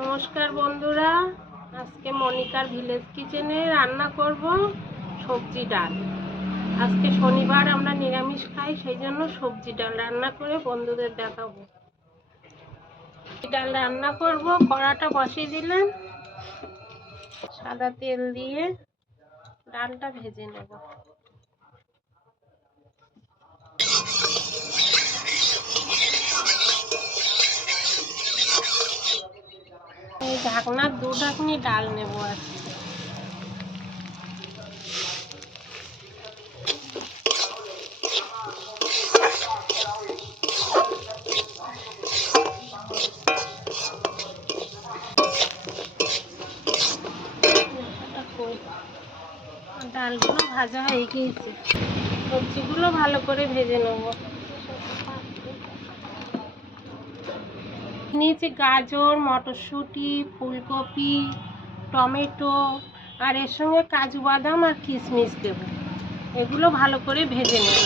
নমস্কার বন্ধুরা, আজকে মনিকার ভিলেজ কিচেনে রান্না করব সবজি ডাল। আজকে শনিবার, আমরা নিরামিষ খাই, সেই জন্য সবজি ডাল রান্না করে বন্ধুদের দেখাবো। ডাল রান্না করব, কড়াটা বসিয়ে দিলাম, সাদা তেল দিয়ে ডালটা ভেজে নেব। এই ঢাকনা 2 ঢাকনি ডাল নেব আজকে। ডালগুলো ভাজা হয়ে গিয়েছে, সবজিগুলো ভালো করে ভেজে নেব। নিয়েছি গাজর, মটরশুঁটি, ফুলকপি, টমেটো, আর এর সঙ্গে কাজু বাদাম আর কিশমিশ দেব। এগুলো ভালো করে ভেজে নেব।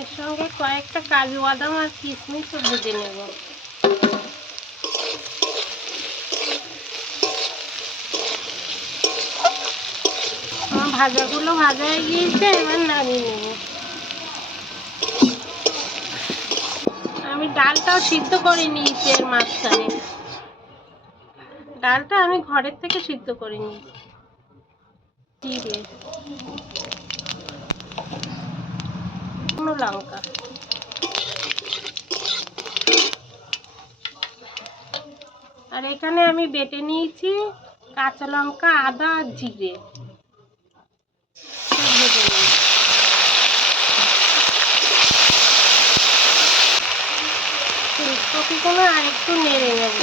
এর সঙ্গে কয়েকটা কাজু বাদাম আর কিশমিশও ভেজে নেব। আমার ভাজাগুলো ভাজা হয়ে গিয়েছে, এবার নামিয়ে নেব। আমি ডালটাও সিদ্ধ করে নিয়েছি, এর মাঝখানে ডালটা আমি ঘরের থেকে সিদ্ধ করে নিয়েছি। জিরে, শুকনো লঙ্কা, আর এখানে আমি বেটে নিয়েছি কাঁচা লঙ্কা, আদা আর জিরে। ভেজে নেব। ফুলকপিগুলো আর একটু নেড়ে নেব।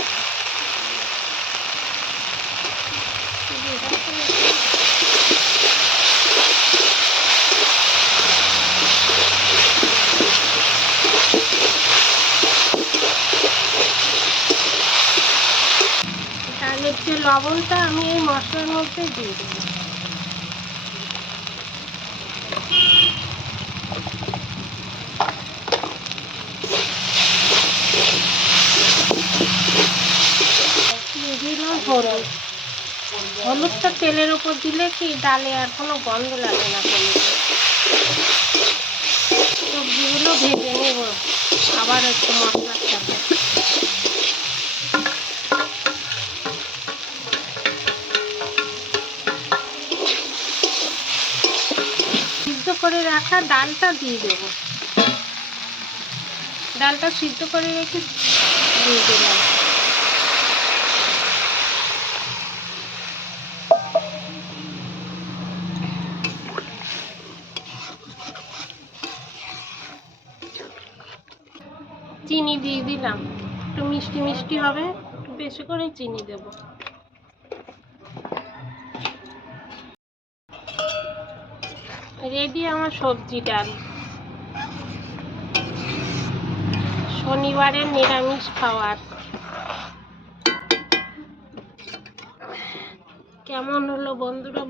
ডালের যে লবণটা আমি এই মশলার মধ্যে দিয়ে দেব। হলুদ, হলুদটা তেলের উপর দিলে কি ডালে আর কোনো গন্ধ লাগে না। সবজিগুলো ভেজে নেব আবার একটু মশলার সাথে। সিদ্ধ করে রাখা ডালটা দিয়ে দেব। ডালটা সিদ্ধ করে রেখে দিয়ে দিলাম। চিনি দিয়ে দিলাম, একটু মিষ্টি মিষ্টি হবে, একটু বেশি করে চিনি দেব। রেডি আমার সবজি ডাল। শনিবারের নিরামিষ খাওয়ার। কেমন হলো বন্ধুরা?